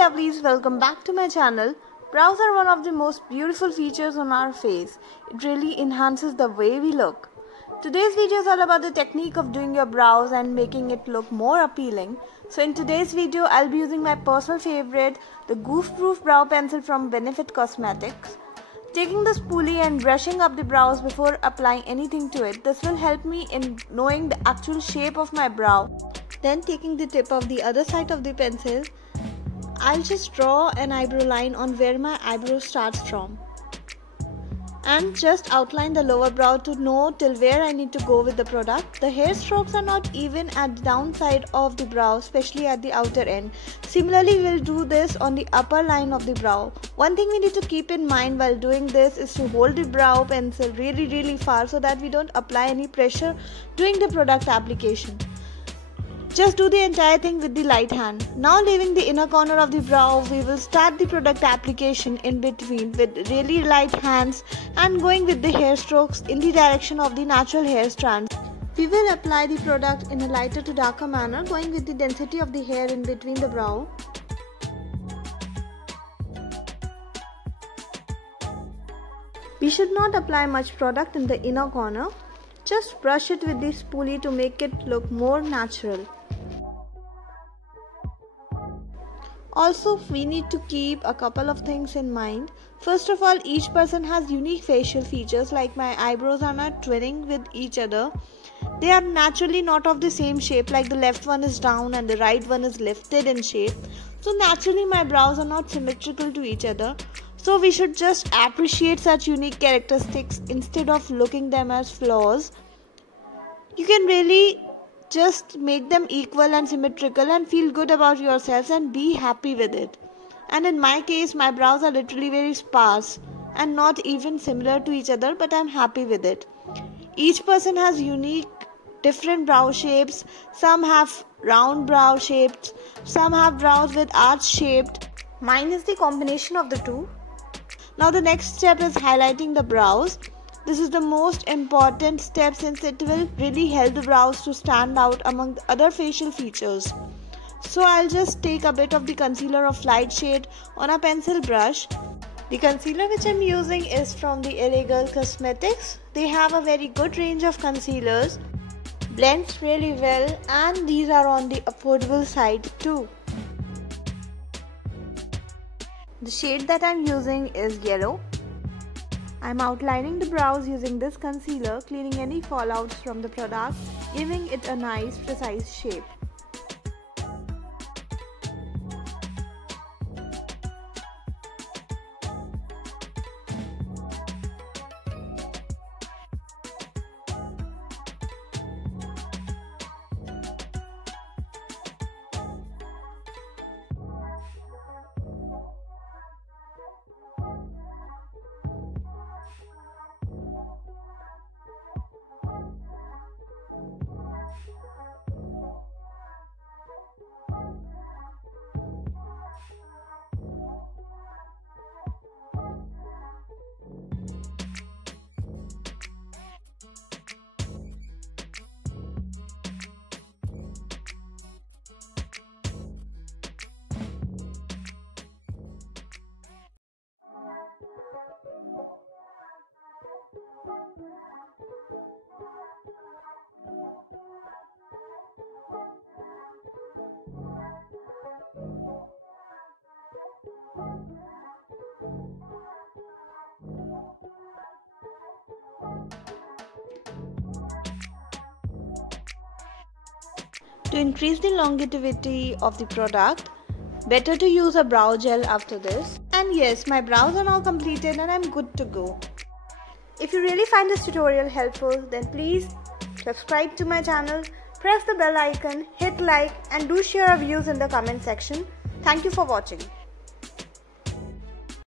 lovelies, welcome back to my channel. Brows are one of the most beautiful features on our face. It really enhances the way we look. Today's video is all about the technique of doing your brows and making it look more appealing. So in today's video, I'll be using my personal favorite, the Goof Proof Brow Pencil from Benefit Cosmetics. Taking the spoolie and brushing up the brows before applying anything to it. This will help me in knowing the actual shape of my brow. Then taking the tip of the other side of the pencil, I'll just draw an eyebrow line on where my eyebrow starts from. And just outline the lower brow to know till where I need to go with the product. The hair strokes are not even at the downside of the brow, especially at the outer end. Similarly, we'll do this on the upper line of the brow. One thing we need to keep in mind while doing this is to hold the brow pencil really far so that we don't apply any pressure during the product application. Just do the entire thing with the light hand. Now leaving the inner corner of the brow, we will start the product application in between with really light hands and going with the hair strokes in the direction of the natural hair strands. We will apply the product in a lighter to darker manner, going with the density of the hair in between the brow. We should not apply much product in the inner corner. Just brush it with the spoolie to make it look more natural. Also, we need to keep a couple of things in mind. First of all, each person has unique facial features, like my eyebrows are not twinning with each other. They are naturally not of the same shape, like the left one is down and the right one is lifted in shape. So naturally my brows are not symmetrical to each other. So we should just appreciate such unique characteristics instead of looking them as flaws. You can really just make them equal and symmetrical and feel good about yourselves and be happy with it. And in my case, my brows are literally very sparse and not even similar to each other, but I'm happy with it. Each person has unique different brow shapes. Some have round brow shapes, some have brows with arch shaped. Mine is the combination of the two. Now the next step is highlighting the brows. This is the most important step since it will really help the brows to stand out among the other facial features. So I'll just take a bit of the concealer of light shade on a pencil brush. The concealer which I'm using is from the LA Girl Cosmetics. They have a very good range of concealers. Blends really well and these are on the affordable side too. The shade that I'm using is yellow. I'm outlining the brows using this concealer, cleaning any fallouts from the product, giving it a nice precise shape. To increase the longevity of the product, better to use a brow gel after this. And yes, my brows are now completed and I'm good to go. If you really find this tutorial helpful, then please subscribe to my channel, press the bell icon, hit like and do share your views in the comment section. Thank you for watching.